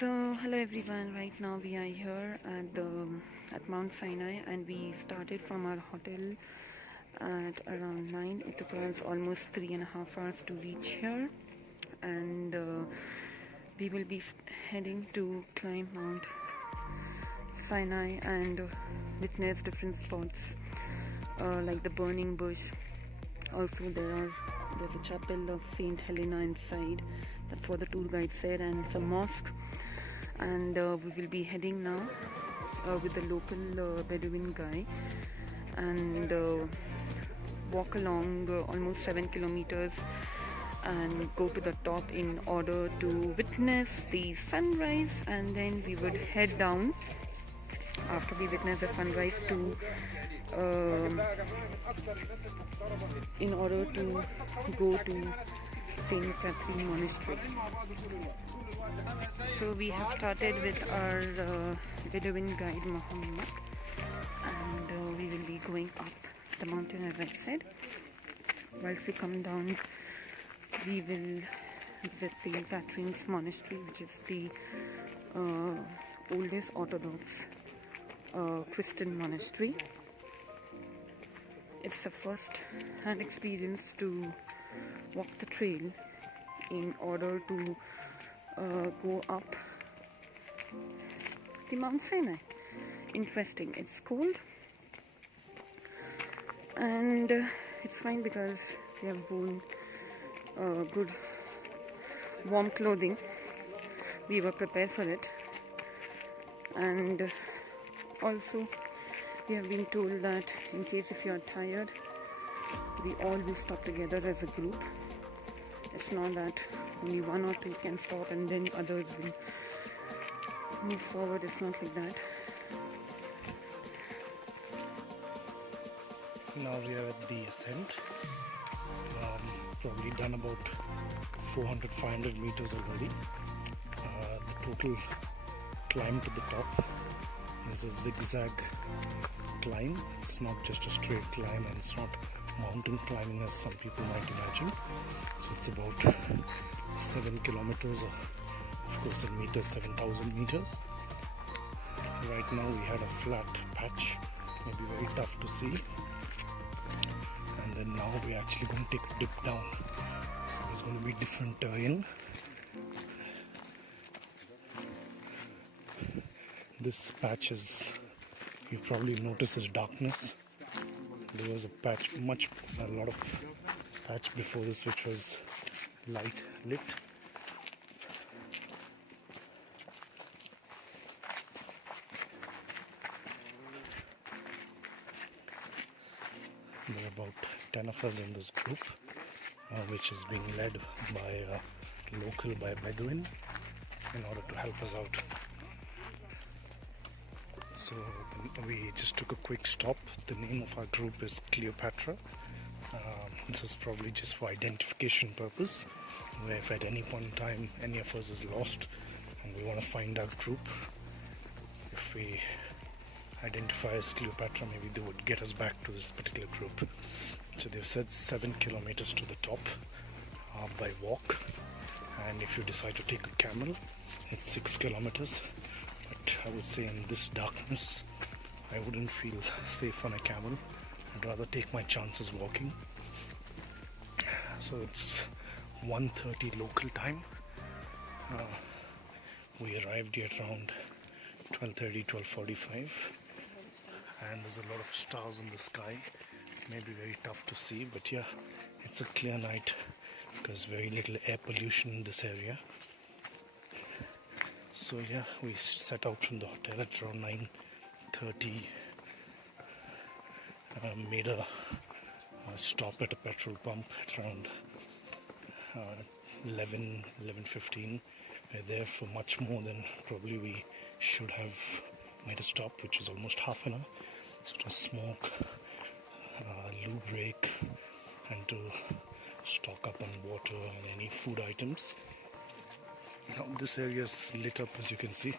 So hello everyone. Right now we are here at Mount Sinai, and we started from our hotel at around 9. It took us almost 3.5 hours to reach here, and we will be heading to climb Mount Sinai and witness different spots like the burning bush. Also there's a chapel of Saint Helena inside. That's what the tour guide said, and some mosque. And we will be heading now with the local Bedouin guy and walk along almost 7 kilometers and go to the top in order to witness the sunrise, and then we would head down after we witness the sunrise to in order to go to Saint Catherine Monastery. So we have started with our Bedouin guide Muhammad, and we will be going up the mountain as I said. Whilst we come down, we will visit Saint Catherine's Monastery, which is the oldest Orthodox Christian monastery. It's the first hand experience to walk the trail in order to go up the Mount Sinai. Interesting. It's cold and it's fine because we have worn good warm clothing. We were prepared for it, and also we have been told that in case if you are tired, we all will stop together as a group. It's not that only one or two can stop and then others will move forward. It's not like that. Now we are at the ascent. Probably done about 400-500 meters already. The total climb to the top is a zigzag climb. It's not just a straight climb, and it's not mountain climbing as some people might imagine. So it's about 7 kilometers, of course in meters, 7,000 meters. Right now we had a flat patch, maybe very tough to see, and then now we're actually going to take a dip down. So there's going to be different terrain. This patch is, you probably notice, is darkness. There was a lot of patch before this which was light lit. There are about 10 of us in this group, which is being led by by Bedouin in order to help us out. So we just took a quick stop. The name of our group is Cleopatra. This is probably just for identification purpose, where if at any point in time any of us is lost and we want to find our group, if we identify as Cleopatra, maybe they would get us back to this particular group. So they've said 7 kilometers to the top by walk, and if you decide to take a camel, it's 6 kilometers. But I would say in this darkness, I wouldn't feel safe on a camel. I'd rather take my chances walking. So it's 1:30 local time. We arrived here around 12:30, 12:45, and there's a lot of stars in the sky. It may be very tough to see, but yeah, it's a clear night because very little air pollution in this area. So yeah, we set out from the hotel at around 9:30, made a stop at a petrol pump at around 11:15. We're there for much more than probably we should have made a stop, which is almost half an hour. So to smoke, lube break, and to stock up on water and any food items. Now this area is lit up, as you can see.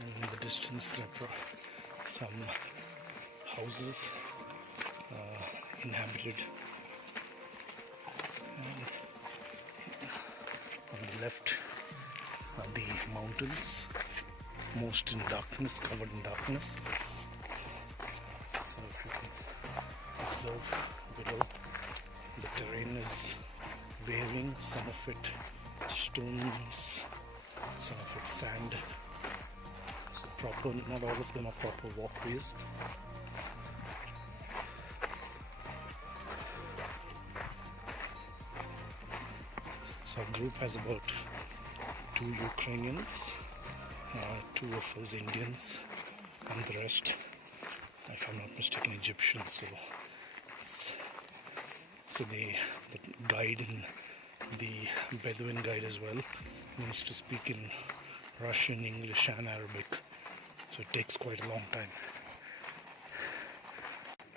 In the distance there are some houses inhabited. left are the mountains, most in darkness, covered in darkness. So if you can observe below, the terrain is varying, some of it stones, some of it sand. So proper, not all of them are proper walkways. So our group has about 2 Ukrainians, 2 of us Indians, and the rest, if I'm not mistaken, Egyptians. So the guide and the Bedouin guide as well needs to speak in Russian, English and Arabic, so it takes quite a long time.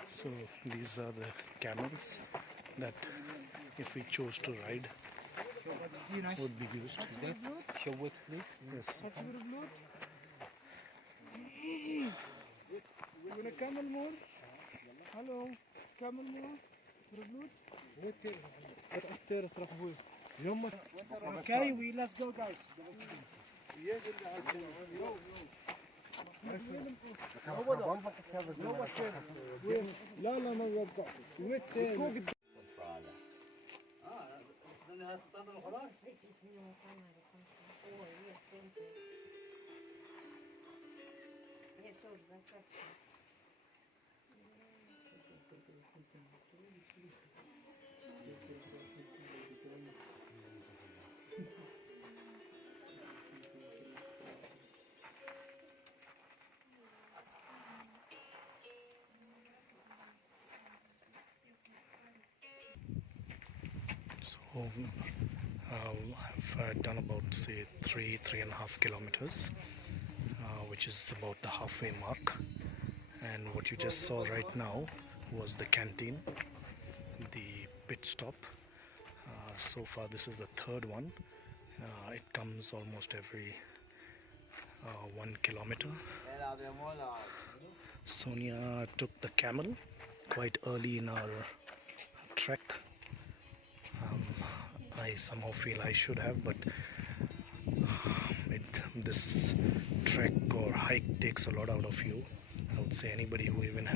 So these are the camels that, if we chose to ride, would be used. Yes. You want a camel more? Hello, camel more? Okay, let's go guys. لا لا ما يوقع والتاني So I've done about, say, 3.5 kilometers, which is about the halfway mark. And what you just saw right now was the canteen, the pit stop. So far this is the third one. It comes almost every 1 kilometer. Sonia took the camel quite early in our trek. I somehow feel I should have, but this trek or hike takes a lot out of you. I would say anybody who even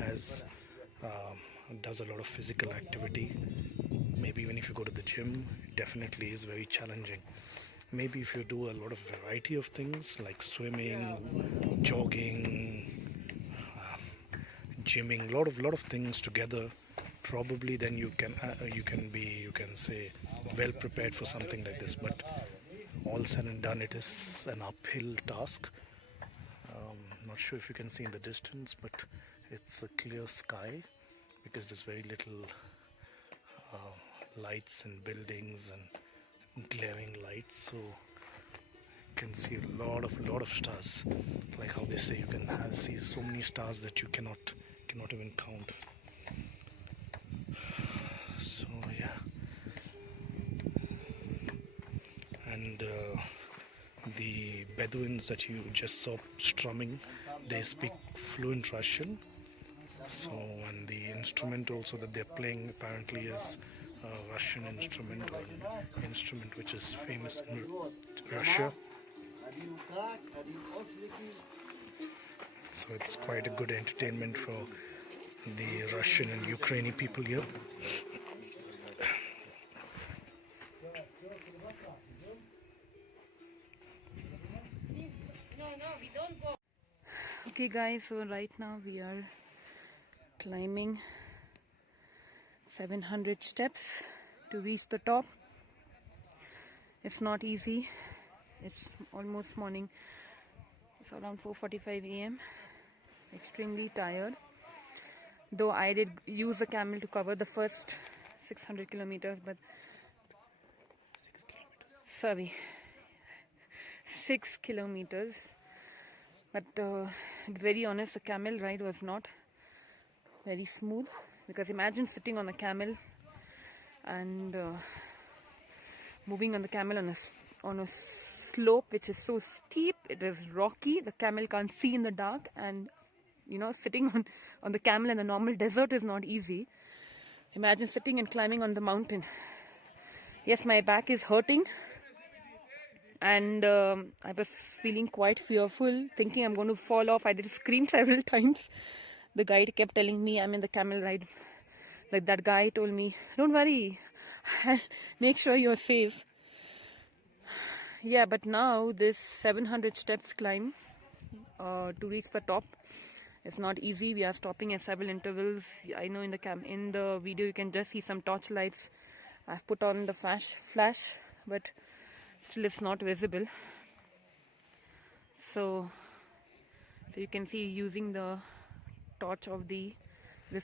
does a lot of physical activity, maybe even if you go to the gym, it definitely is very challenging. Maybe if you do a lot of variety of things like swimming, jogging, gymming, lot of things together, probably then you can say well prepared for something like this. But all said and done, it is an uphill task. Not sure if you can see in the distance, but it's a clear sky because there's very little lights and buildings and glaring lights, so you can see a lot of stars. Like how they say you can see so many stars that you cannot even count. So yeah, and the Bedouins that you just saw strumming, they speak fluent Russian. So, and the instrument also that they're playing apparently is a Russian instrument, or an instrument which is famous in Russia. So it's quite a good entertainment for the Russian and Ukrainian people here. Okay guys, so right now we are climbing 700 steps to reach the top. It's not easy. It's almost morning. It's around 4:45 a.m. Extremely tired. Though I did use the camel to cover the first 600 kilometers, but 6 kilometers. But to be very honest, the camel ride was not very smooth, because imagine sitting on a camel and moving on the camel on a slope which is so steep. It is rocky. The camel can't see in the dark, and sitting on the camel in the normal desert is not easy. Imagine sitting and climbing on the mountain. Yes, my back is hurting, and I was feeling quite fearful, thinking I'm going to fall off. I did scream several times. The guide kept telling me I'm in the camel ride. Like that guy told me, don't worry, I'll make sure you're safe. Yeah, but now this 700 steps climb to reach the top. It's not easy. We are stopping at several intervals. I know in the video you can just see some torch lights. I've put on the flash, but still it's not visible. So you can see using the torch of this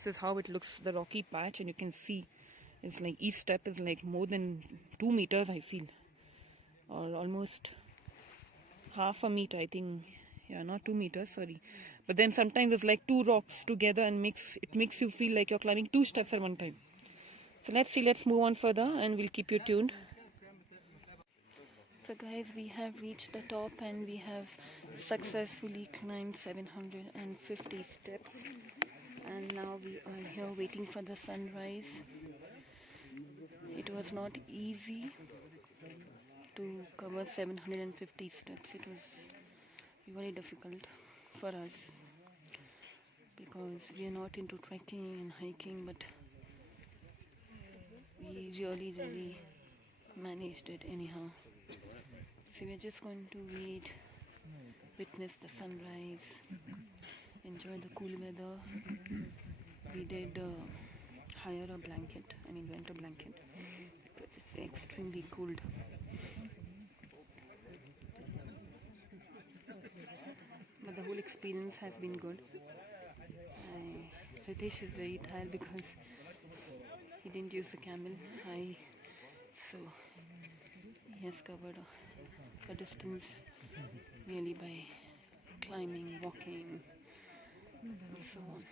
is how it looks, the rocky patch, and you can see it's like each step is like more than 2 meters, I feel, or almost half a meter, I think. Yeah, not 2 meters, sorry. But then sometimes it's like two rocks together and it makes you feel like you're climbing 2 steps at one time. So let's move on further and we'll keep you tuned. So guys, we have reached the top and we have successfully climbed 750 steps. And now we are here waiting for the sunrise. It was not easy to cover 750 steps. It was very difficult for us because we are not into trekking and hiking, but we really managed it anyhow. So we're just going to witness the sunrise, enjoy the cool weather. We did hire a blanket, rent a blanket because it's extremely cold. But the whole experience has been good. Ritesh is very tired because he didn't use the camel. So he has covered a distance merely by climbing, walking, and so on.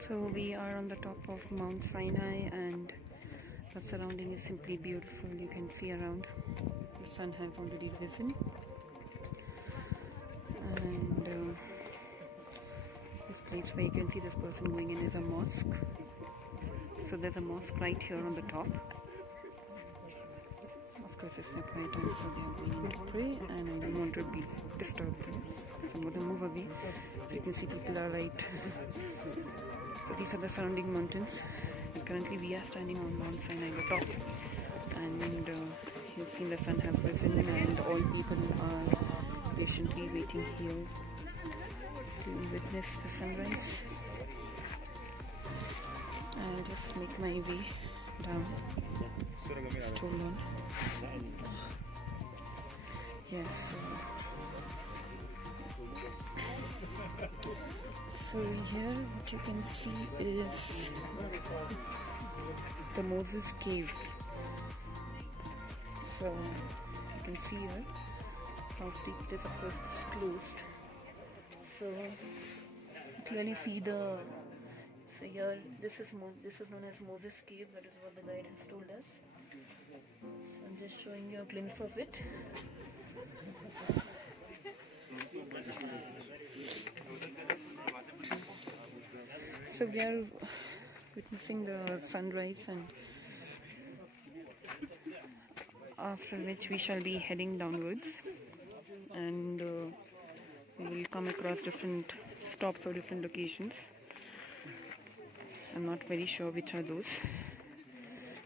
So we are on the top of Mount Sinai, and the surrounding is simply beautiful. You can see around. The sun has already risen, and this place where you can see this person going in is a mosque. So there's a mosque right here on the top. Of course it's not right time, so they are going in to pray, and I don't want to be disturbed them. So I'm going to move away. So you can see people are right. So these are the surrounding mountains, and currently we are standing on Mount Sinai, the top, and you've seen the sun has risen, and all people are patiently waiting here to witness the sunrise. I'll just make my way down. Just hold on. Yes. So here what you can see is the Moses cave. So you can see here how steep it is. Of course it's closed. So you clearly see the. So here this is known as Moses cave. That is what the guide has told us. So I'm just showing you a glimpse of it. So we are witnessing the sunrise, and after which we shall be heading downwards, and we will come across different stops or different locations. I'm not very sure which are those.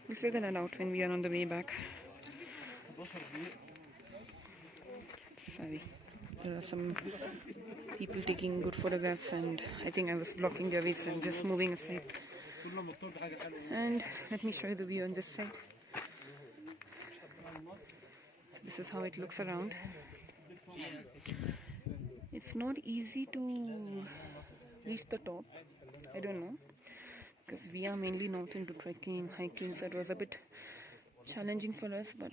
We'll figure that out when we are on the way back. Sorry, there are some people taking good photographs, and I think I was blocking their way, so I'm just moving aside. And let me show you the view on this side. This is how it looks around. It's not easy to reach the top. I don't know, because we are mainly not into trekking, hiking, so it was a bit challenging for us, but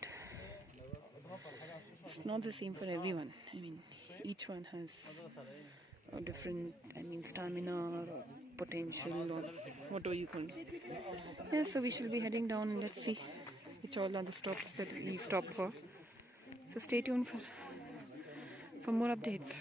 it's not the same for everyone. I mean, each one has a different, stamina or potential or whatever you call it. Yeah, so we shall be heading down, and let's see which all are the stops that we stop for. So stay tuned for more updates.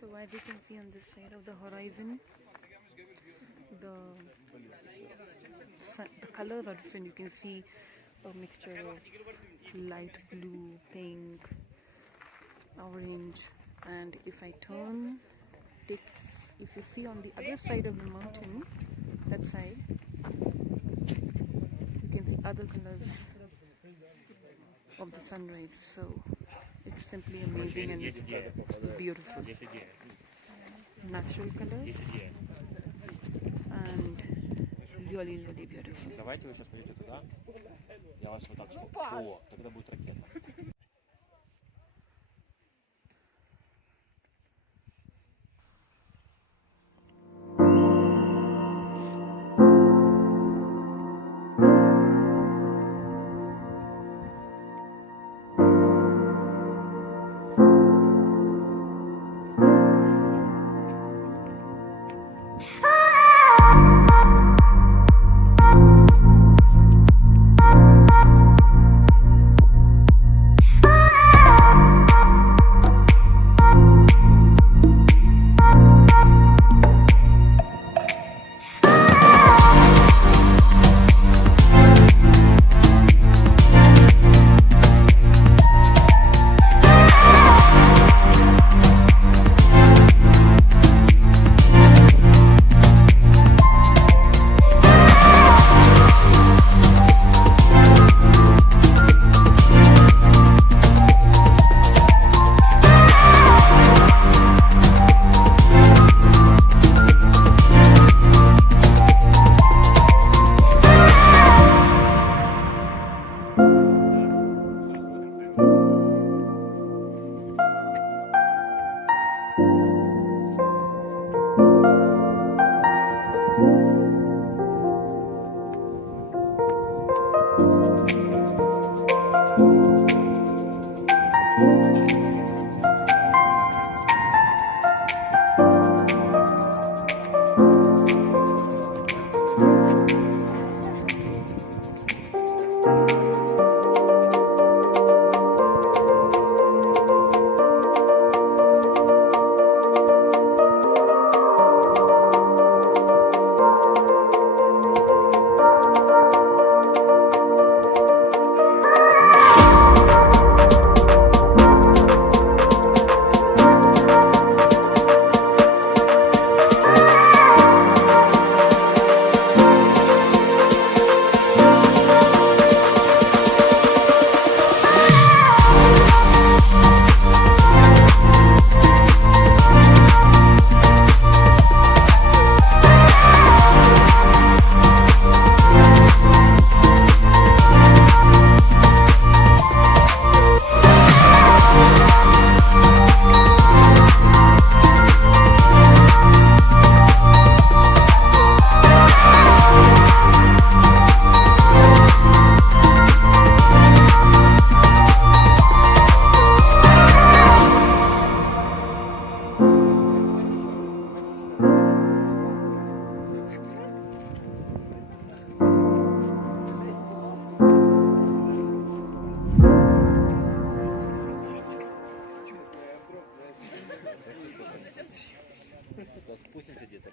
So as you can see on this side of the horizon, the colors are different. You can see a mixture of light blue, pink, orange, and if I turn, if you see on the other side of the mountain, that side, you can see other colors of the sunrise. So it's simply amazing and beautiful. Natural colors and really, really beautiful. Давайте вы сейчас пойдете туда. Я вас вот так что. О, тогда будет ракета. Спустимся где-то.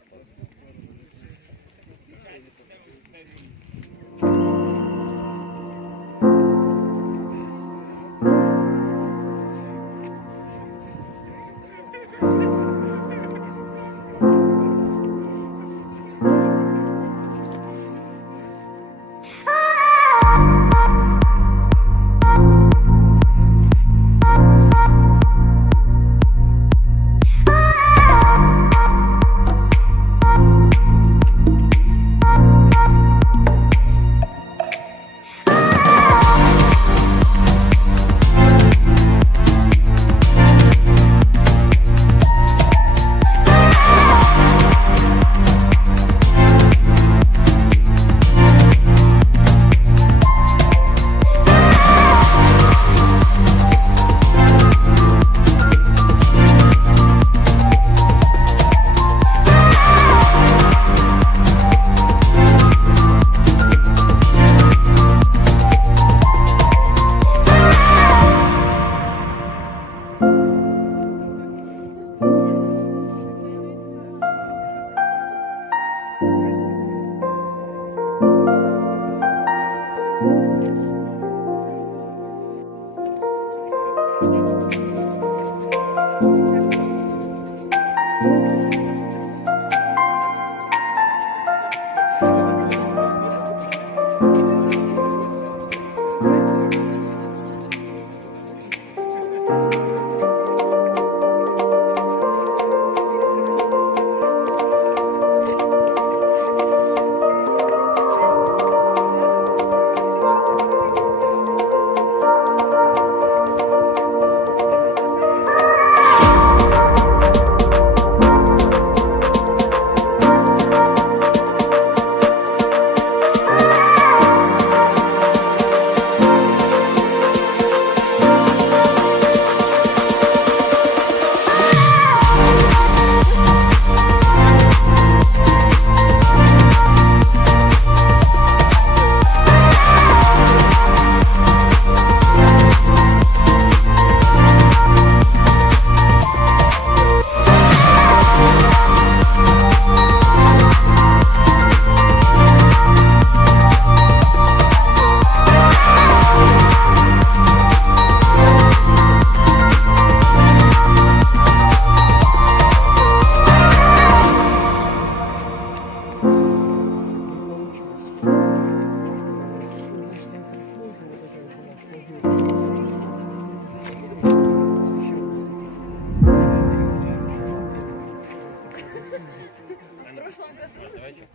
Давайте.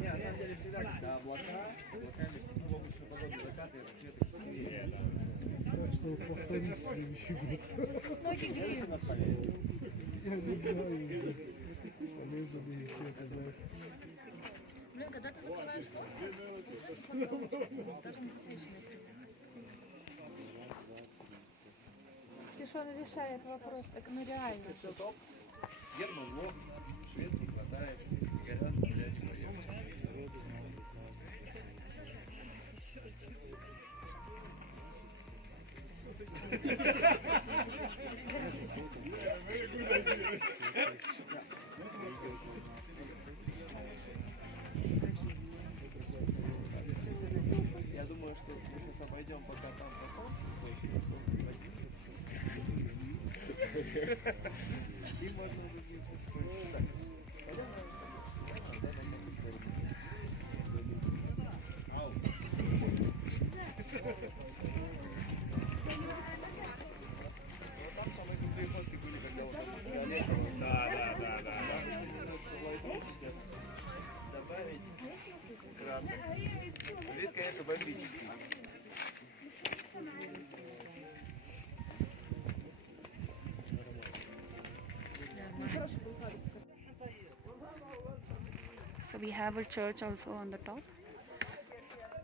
Не, на самом деле всегда, когда облака в облачную погоду закаты, свет красивее. Так что повторить следующий год. Ноги греют. Я не знаю. Полезли где-то, да. Блин, когда ты закрываешь даже не засвечивается. Тишон решает вопрос, так ну реально. Все топ. Герман лох, швед не хватает. Горят горячие. Я думаю, что мы сейчас обойдем пока там по солнцу, солнце поднимется. И можно уже так. Там самые крутые фотки были, когда вот фиолетовый. Да. Добавить красок. Вид, конечно, бомбический. So we have a church also on the top.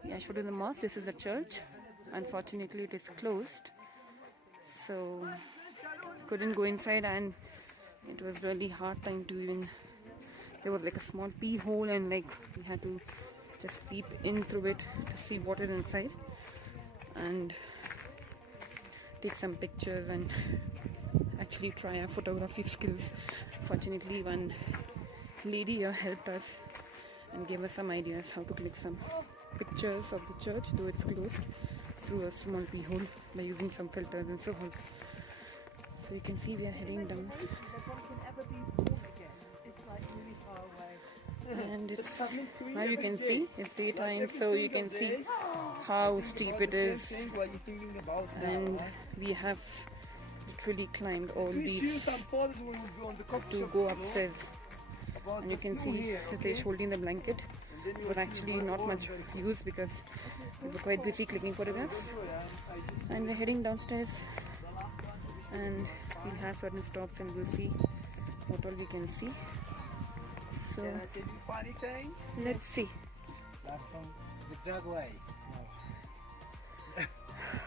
Yeah, I showed you the mosque. This is the church. Unfortunately, it is closed, so couldn't go inside, and it was really hard time to even. There was like a small pea hole, and like we had to just peep in through it to see what is inside, and take some pictures and actually try our photography skills. Fortunately, one lady here helped us and gave us some ideas how to click some pictures of the church, though it's closed, through a small pea hole by using some filters and so on. So you can see we are heading down, and it's, now you can see it's daytime, so you can see how steep it is, and we have literally climbed all these to go upstairs. And you can see Ritesh holding the blanket, but actually not much use because we were quite busy clicking photographs. And we're heading downstairs, and we'll have certain stops and we'll see what all we can see. So let's see. Zigzag way.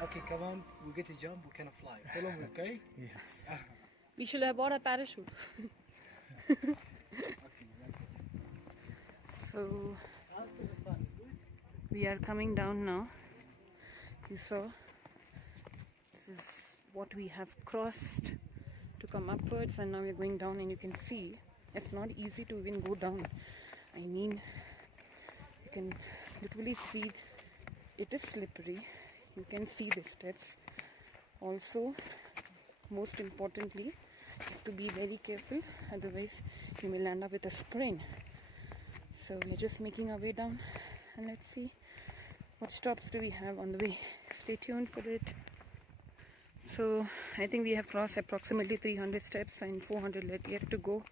Okay, come on. We get a jump. We can fly. Follow me, okay? Yes. We should have bought a parachute. So we are coming down now. You saw this is what we have crossed to come upwards, and now we're going down, and you can see it's not easy to even go down. I mean, you can literally see it is slippery. You can see the steps. Also, most importantly, have to be very careful, otherwise you may land up with a sprain. So we're just making our way down, and let's see what stops do we have on the way. Stay tuned for it. So I think we have crossed approximately 300 steps and 400 yet to go.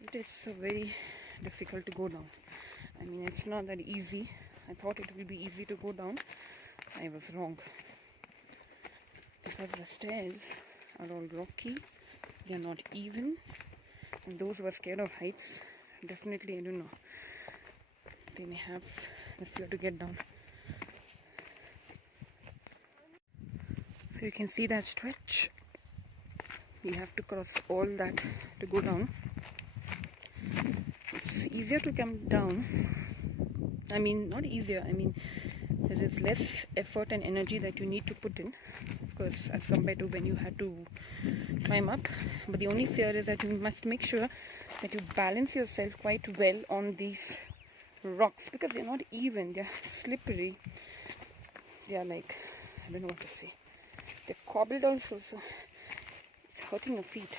It is very difficult to go down. I mean, it's not that easy. I thought it will be easy to go down. I was wrong, because the stairs are all rocky, they are not even, and those who are scared of heights, definitely, I don't know, they may have the fear to get down. So you can see that stretch. We have to cross all that to go down. It's easier to come down. I mean, not easier, I mean, there is less effort and energy that you need to put in, of course, as compared to when you had to climb up. But the only fear is that you must make sure that you balance yourself quite well on these rocks, because they're not even, they're slippery, they're like, I don't know what to say, they're cobbled also, so it's hurting your feet.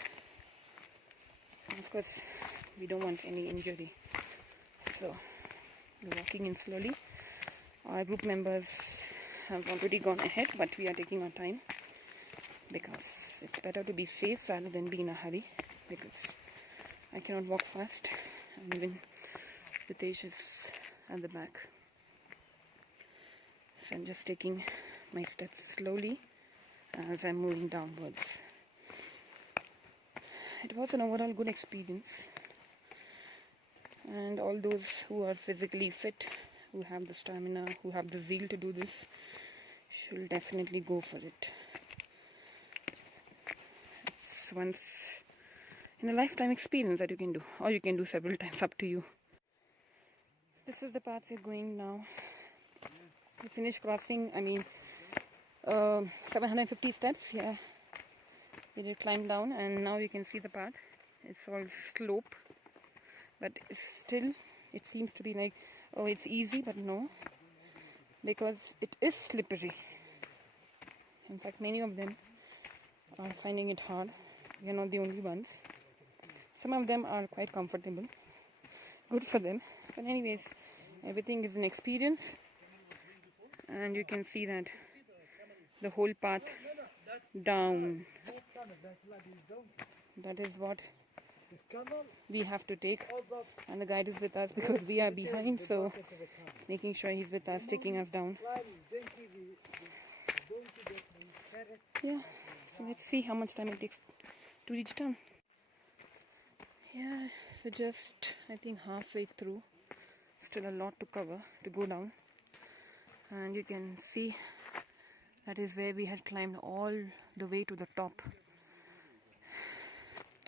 And of course, we don't want any injury, so we're walking in slowly. Our group members have already gone ahead, but we are taking our time, because it's better to be safe rather than be in a hurry, because I cannot walk fast, and even Ritesh is at the back. So I'm just taking my steps slowly as I'm moving downwards. It was an overall good experience, and all those who are physically fit, who have the stamina, who have the zeal to do this, should definitely go for it. It's once in a lifetime experience that you can do, or you can do several times, up to you. This is the path we're going now. We finished crossing, 750 steps. Yeah, we did climb down, and now you can see the path. It's all slope, but still it seems to be like, oh, it's easy, but no, because it is slippery. In fact, many of them are finding it hard. We are not the only ones. Some of them are quite comfortable. Good for them. But anyways, everything is an experience, and you can see that the whole path down, that is what we have to take, and the guide is with us because we are behind, so making sure he's with us, taking us down. Yeah, so let's see how much time it takes to reach down. Yeah, so just I think halfway through. Still a lot to cover to go down, and you can see that is where we had climbed all the way to the top.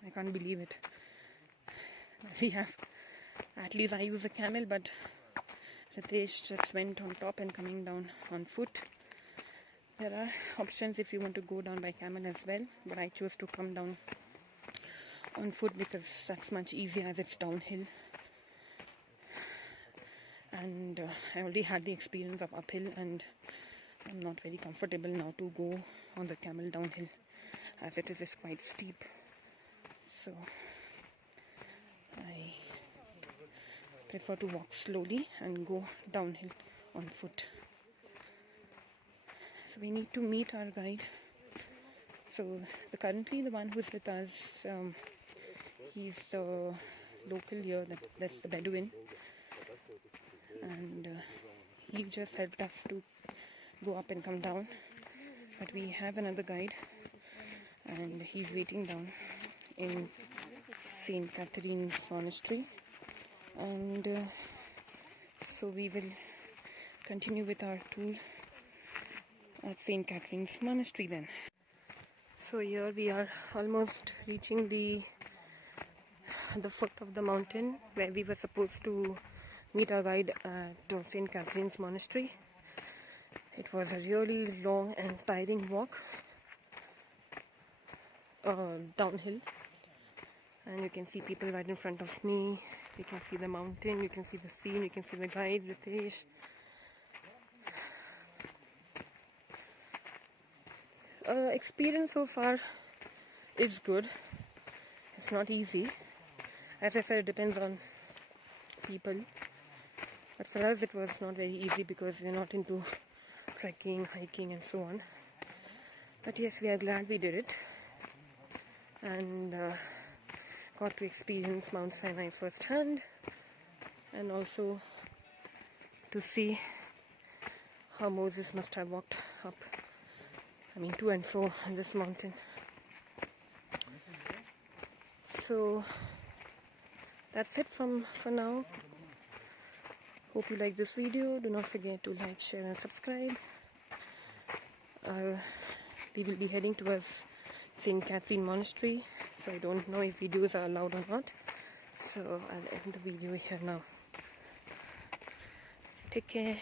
I can't believe it. We have, at least I use a camel, but Ritesh just went on top and coming down on foot. There are options if you want to go down by camel as well, but I chose to come down on foot because that's much easier as it's downhill. And I already had the experience of uphill, and I'm not very comfortable now to go on the camel downhill, as it is quite steep. So I prefer to walk slowly and go downhill on foot. So we need to meet our guide. So currently the one who is with us, he's the local here, that's the Bedouin, and he just helped us to go up and come down. But we have another guide, and he's waiting down in St. Catherine's Monastery, and so we will continue with our tour at St. Catherine's Monastery then. So here we are almost reaching the foot of the mountain where we were supposed to meet our guide at St. Catherine's Monastery. It was a really long and tiring walk downhill, and you can see people right in front of me. You can see the mountain, you can see the scene, you can see the guide, Ritesh. Experience so far is good. It's not easy. As I said, it depends on people. But for us, it was not very easy because we're not into trekking, hiking, and so on. But yes, we are glad we did it, and got to experience Mount Sinai firsthand, and also to see how Moses must have walked up, to and fro on this mountain. So that's it for now. Hope you like this video. Do not forget to like, share and subscribe. We will be heading towards St. Catherine Monastery, so I don't know if videos are allowed or not. So I'll end the video here now. Take care.